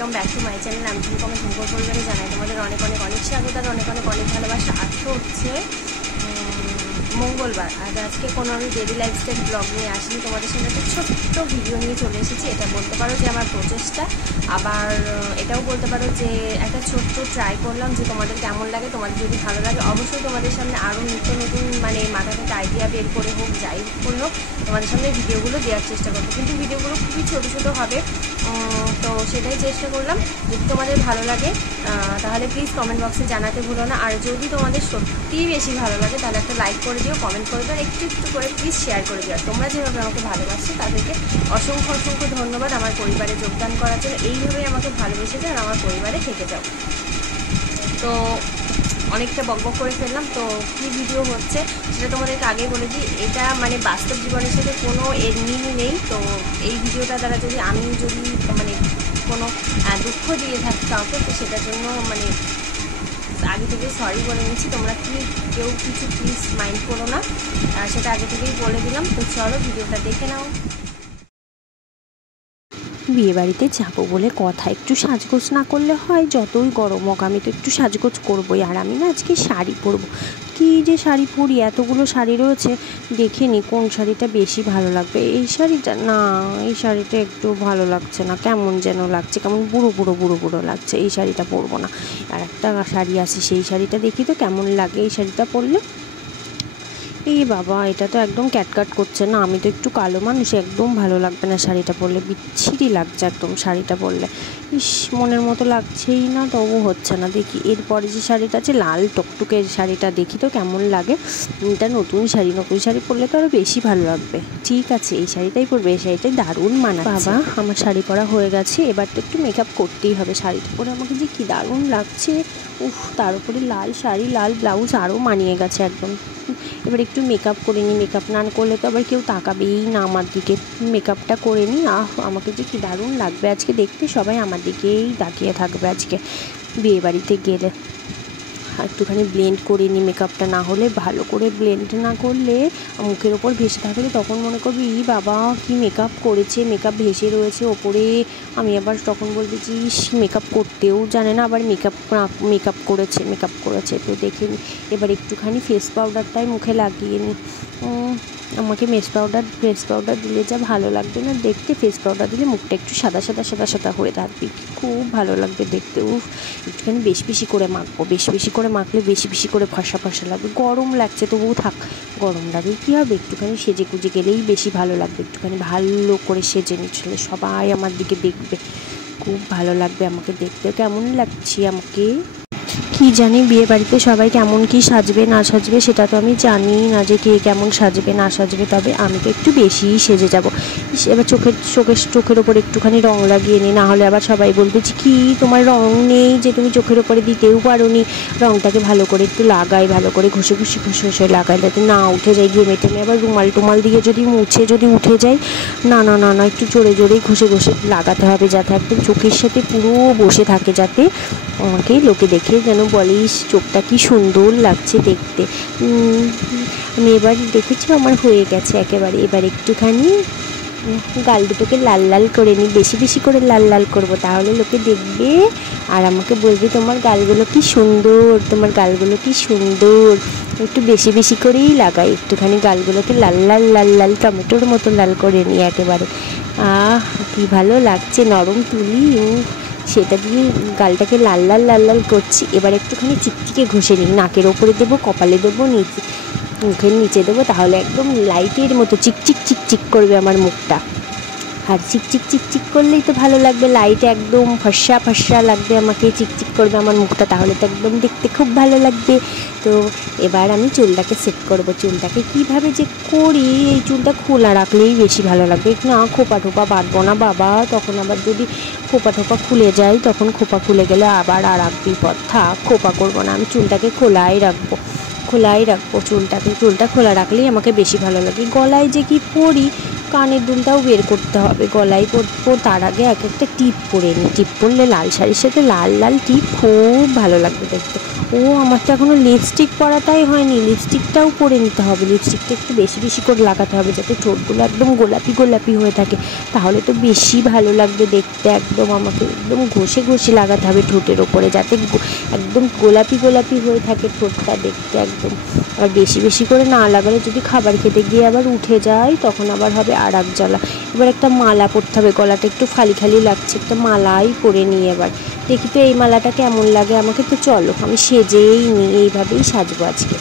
Welcome back to my channel. আমি তুমি comment পরিবারে জানাই তোমাদের অনেক অনেক অনেক স্বাগত আর অনেক অনেক অনেক ভালোবাসা। আজকে হচ্ছে মঙ্গলবার, আর আজকে কোনো আমি ডেলি লাইফস্টাইল ব্লগ নিয়ে আসিনি, তোমাদের সাথে একটা ছোট্ট ভিডিও নিয়ে চলে এসেছি। এটা বলতে পারো যে আমার প্রচেষ্টা, আবার এটাও বলতে পারো যে একটা ছোট্ট ট্রাই করলাম যে তোমাদের কেমন লাগে। তোমাদের যদি ভালো লাগে অবশ্যই তোমাদের সামনে আরও নিত্য নতুন মানে মাথা থেকে আইডিয়া বের করে হোক, যাই করে হোক, তোমাদের সামনে ভিডিওগুলো দেওয়ার চেষ্টা করবো। কিন্তু ভিডিওগুলো খুবই ছোটো ছোটো হবে, তো সেটাই চেষ্টা করলাম। যদি তোমাদের ভালো লাগে তাহলে প্লিজ কমেন্ট বক্সে জানাতে ভুলো না। আর যদি তোমাদের সত্যিই বেশি ভালো লাগে তাহলে একটা লাইক করে দিও, কমেন্ট করে দিও, একটু একটু করে প্লিজ শেয়ার করে দিও। তোমরা যেভাবে আমাকে ভালোবাসছো তাদেরকে অসংখ্য অসংখ্য ধন্যবাদ আমার পরিবারে যোগদান করার জন্য। এইভাবেই আমাকে ভালোবেসে যাও আর আমার পরিবারে থেকে যাও। তো অনেকটা বকবক করে ফেললাম। তো কী ভিডিও হচ্ছে সেটা তোমাদেরকে আগেই বলেছি, এটা মানে বাস্তব জীবনের সাথে কোনো এর মিল নেই। তো এই ভিডিওটা দ্বারা যদি আমি মানে কোনো দুঃখ দিয়ে থাকি কাউকে, তো সেটার জন্য মানে আগে থেকে সরি বলে নিচ্ছি। তোমরা কেউ কিছু প্লিজ মাইন্ড করো না, সেটা আগে থেকেই বলে দিলাম। তো চলো ভিডিওটা দেখে নাও। বিয়েবাড়িতে যাবো বলে কথা, একটু সাজগোজ না করলে হয়? যতই গরম হোক আমি তো একটু সাজগোজ করবোই। আর আমি না আজকে শাড়ি পরবো। কী যে শাড়ি পরি, এতগুলো শাড়ি রয়েছে, দেখে নি কোন শাড়িটা বেশি ভালো লাগবে। এই শাড়িটা না, এই শাড়িটা একটু ভালো লাগছে না, কেমন যেন লাগছে, কেমন বুড়ো বুড়ো বুড়ো বুড়ো লাগছে। এই শাড়িটা পরবো না। আর একটা শাড়ি আছে, সেই শাড়িটা দেখি তো কেমন লাগে এই শাড়িটা পরলে। এই বাবা, এটা তো একদম ক্যাটকাট করছে না, আমি তো একটু কালো মানুষ, একদম ভালো লাগবে না শাড়িটা পরলে, বিচ্ছিরি লাগছে একদম শাড়িটা পরলে। ইস, মনের মতো লাগছেই না, তবু হচ্ছে না। দেখি এরপরে যে শাড়িটা আছে লাল টকটকের শাড়িটা, দেখি তো কেমন লাগে। এটা নতুন শাড়ি, নতুন শাড়ি পরলে তো আরও বেশি ভালো লাগবে। ঠিক আছে, এই শাড়িটাই পরবে, এই শাড়িটাই দারুণ মানাচ্ছে। বাবা, আমার শাড়ি পরা হয়ে গেছে, এবার তো একটু মেকআপ করতেই হবে। শাড়িটা পরে আমাকে যে কী দারুণ লাগছে, উফ, তার উপরে লাল শাড়ি, লাল ব্লাউজ, আরও মানিয়ে গেছে একদম। এবার একটু মেকআপ করে নিই, মেকআপ না করলে তো আবার কেউ তাকাবেই না আমার দিকে। মেকআপটা করে নিই, আমাকে যে কী দারুণ লাগবে আজকে দেখতে, সবাই আমার দিকেই তাকিয়ে থাকবে আজকে বিয়েবাড়িতে গেলে। একটুখানি ব্লেন্ড করে নিই মেকআপটা, না হলে ভালো করে ব্লেন্ড না করলে মুখের ওপর ভেসে থাকলে তখন মনে করবি ই বাবা কি মেকআপ করেছে, মেকআপ ভেসে রয়েছে ওপরে। আমি আবার তখন বলবি যে মেকআপ করতেও জানে না, আবার মেকআপ করেছে। তো দেখে নিই। এবার একটুখানি ফেস পাউডারটাই মুখে লাগিয়ে নিই। আমাকে ফেস পাউডার দিলে যা ভালো লাগবে না দেখতে, ফেস পাউডার দিলে মুখটা একটু সাদা সাদা হয়ে থাকবে, খুব ভালো লাগবে দেখতে। একটুখানি বেশি করে মাখবো, বেশি করে মাখলে বেশি করে ফসা লাগবে। গরম লাগছে তবুও থাক, গরম লাগে কী হবে, একটুখানি সেজে গুজে গেলেই বেশি ভালো লাগবে। একটুখানি ভালো করে সেজে নিচ্ছিলে সবাই আমার দিকে দেখবে, খুব ভালো লাগবে আমাকে দেখতে। কেমন লাগছে আমাকে কি জানি, বিয়ে বাড়িতে সবাই কেমন কি সাজবে না সাজবে সেটা তো আমি জানি না, যে কে কেমন সাজবে না সাজবে। তবে আমি তো একটু বেশিই সেজে যাব। এবার চোখের ওপর একটুখানি রং লাগিয়ে নিই, না হলে আবার সবাই বলবে যে কি তোমার রং নেই, যে তুমি চোখের ওপরে দিতেও পারো নি। রংটাকে ভালো করে একটু লাগাই, ভালো করে ঘষে লাগাই, যাতে না উঠে যায় ঘেমে টেমে। আবার রুমাল দিয়ে যদি উঠে যায়, না একটু জোরে ঘষে লাগাতে হবে, যাতে একদম চোখের সাথে পুরো বসে থাকে, যাতে আমাকে লোকে দেখে যেন বলিস চোখটা কি সুন্দর লাগছে দেখতে। আমি এবার দেখেছি আমার হয়ে গেছে একেবারে। এবার একটুখানি গাল দুটোকে লাল লাল করে নিই, বেশি করে লাল করব, তাহলে লোকে দেখবে আর আমাকে বলবে তোমার গালগুলো কি সুন্দর। একটু বেশি করেই লাগাই, একটুখানি গালগুলোকে লাল টমেটোর মতো লাল করে নিই একেবারে। কি ভালো লাগছে, নরম তুলি, সেটা দিয়ে গালটাকে লাল করছি। এবার একটুখানি চিকচিকে ঘষে নিই, নাকের ওপরে দেবো, কপালে দেবো, মুখের নিচে দেবো, তাহলে একদম লাইটের মতো চিকচিক করবে আমার মুখটা। আর চিকচিক করলেই তো ভালো লাগবে, লাইট একদম ফর্সা লাগবে, আমাকে চিকচিক করবে আমার মুখটা, তাহলে তো একদম দেখতে খুব ভালো লাগবে। তো এবার আমি চুলটাকে সেট করব। চুলটাকে কীভাবে যে করি, এই চুলটা খোলা রাখলেই বেশি ভালো লাগবে, না খোপা টোপা বাঁধবো না বাবা, তখন আবার যদি খোপা টোপা খুলে যায়, তখন খোপা খুলে গেলে আবার আর এক বিপদ। থাক, খোপা করবো না, আমি চুলটাকে খোলাই রাখবো। চুলটা খোলা রাখলেই আমাকে বেশি ভালো লাগে। গলায় যে কি পরি কানের দুলটাও বের করতে হবে, গলায় পরবো, তার আগে এক একটা টিপ পরে নিই। টিপ পরলে লাল শাড়ির সাথে লাল লাল টিপ খুব ভালো লাগবে দেখতে। ও আমার তো এখনও লিপস্টিক পরাটাই হয়নি, লিপস্টিকটাও পরে নিতে হবে। লিপস্টিকটা একটু বেশি বেশি করে লাগাতে হবে যাতে ঠোঁটগুলো একদম গোলাপি গোলাপি হয়ে থাকে, তাহলে তো বেশি ভালো লাগবে দেখতে। একদম আমাকে একদম ঘষে ঘষে লাগাতে হবে ঠোঁটের ওপরে, যাতে একদম গোলাপি গোলাপি হয়ে থাকে ঠোঁটটা দেখতে একদম। আর বেশি বেশি করে না লাগালে যদি খাবার খেতে গিয়ে আবার উঠে যায় তখন আবার হবে আর এক জ্বালা। এবার একটা মালা পরতে হবে, গলাটা একটু খালি খালি লাগছে, একটা মালাই পরে নিই। এবার দেখি তো এই মালাটা কেমন লাগে আমাকে। তো চলো আমি সেজেই নিই, এইভাবেই সাজবো আজকে।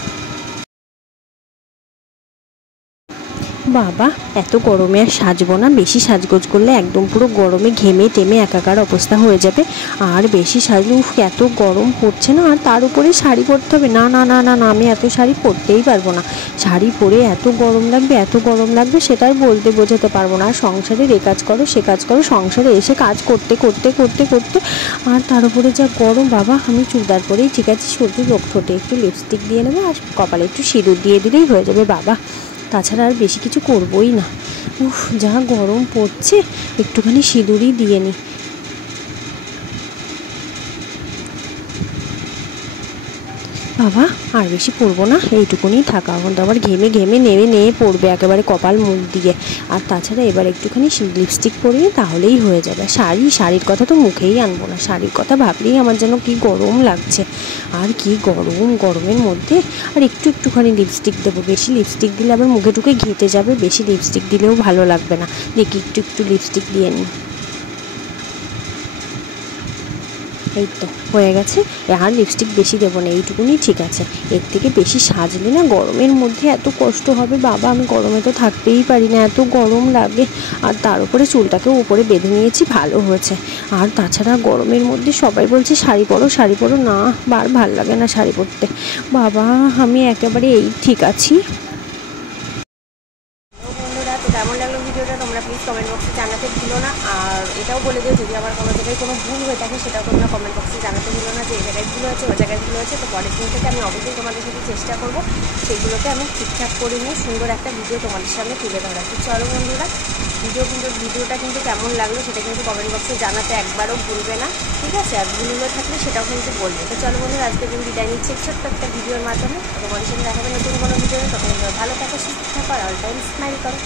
বাবা এত গরমে আর সাজবো না, বেশি সাজগোজ করলে একদম পুরো গরমে ঘেমে টেমে একাকার অবস্থা হয়ে যাবে। আর বেশি সাজলে এত গরম পড়ছে না, আর তার উপরে শাড়ি পরতে হবে। না না না না না, আমি এত শাড়ি পরতেই পারবো না। শাড়ি পরে এত গরম লাগবে, এত গরম লাগবে সেটা আর বলতে বোঝাতে পারবো না। আর সংসারের এ কাজ করো সে কাজ করো, সংসারে এসে কাজ করতে করতে করতে করতে আর তার উপরে যা গরম। বাবা আমি চুড়িদার পরেই ঠিক আছে, শুধু ঠোঁটে একটু লিপস্টিক দিয়ে নেবো আর কপালে একটু সিঁদুর দিয়ে দিলেই হয়ে যাবে বাবা, তাছাড়া আর বেশি কিছু করবোই না। উফ যা গরম পড়ছে, একটুখানি সিঁদুরই দিয়ে নিই। বাবা আর বেশি পরবো না, এইটুকুনি থাকা। এখন তো আবার ঘেমে ঘেমে নেয়ে পড়বে একেবারে কপাল মুখ দিয়ে। আর তাছাড়া এবার একটুখানি লিপস্টিক পরিয়ে তাহলেই হয়ে যাবে। শাড়ির কথা তো মুখেই আনবো না, শাড়ির কথা ভাবলেই আমার যেন কি গরম লাগছে। আর কি গরম, গরমের মধ্যে আর একটুখানি লিপস্টিক দেবো। বেশি লিপস্টিক দিলে আবার মুখে টুকে ঘেঁটে যাবে, বেশি লিপস্টিক দিলেও ভালো লাগবে না। দেখি একটু লিপস্টিক দিয়ে নিই। এই তো হয়ে গেছে, আর লিপস্টিক বেশি দেবো না, এইটুকুনি ঠিক আছে। এর থেকে বেশি সাজলে না গরমের মধ্যে এত কষ্ট হবে বাবা, আমি গরমে তো থাকতেই পারি না, এত গরম লাগে। আর তার উপরে চুলটাকেও উপরে বেঁধে নিয়েছি, ভালো হয়েছে। আর তাছাড়া গরমের মধ্যে সবাই বলছে শাড়ি পরো শাড়ি পরো, না ভাল লাগে না শাড়ি পরতে। বাবা আমি একেবারে এই ঠিক আছি। বন্ধুরা তো কেমন লাগলো ভিডিওটা তোমরা প্লিজ কমেন্ট বক্সে জানাতে ভুলো না। আর এটাও বলে দিও যদি আমার কোনো জায়গায় কোনো ভুল হয়ে থাকে সেটাও তোমরা কমেন্ট বক্সে জানাতে ভুলো না, যে এই জায়গায় ভুল হয়েছে ওই জায়গায় ভুল হয়েছে। তো পরের দিন থেকে আমি অবশ্যই তোমাদের সাথে চেষ্টা করবো সেগুলোকে আমি ঠিকঠাক করে নিয়ে সুন্দর একটা ভিডিও তোমাদের সামনে তুলে ধরা। তো চলো বন্ধুরা, ভিডিওটা কিন্তু কেমন লাগলো সেটা কিন্তু কমেন্ট বক্সে জানাতে একবারও ভুলবে না, ঠিক আছে? আর ভুলগুলো থাকলে সেটাও কিন্তু বলবে। তো চলো বন্ধুরা, আজকে দিন বিদায় নিচ্ছি ছোট্ট একটা ভিডিওর মাধ্যমে। তোমাদের সাথে দেখা হবে নতুন কোনো ভিডিও। তখন ভালো থাকো, সুস্থ থাকো আর অল টাইম স্মাইল করো।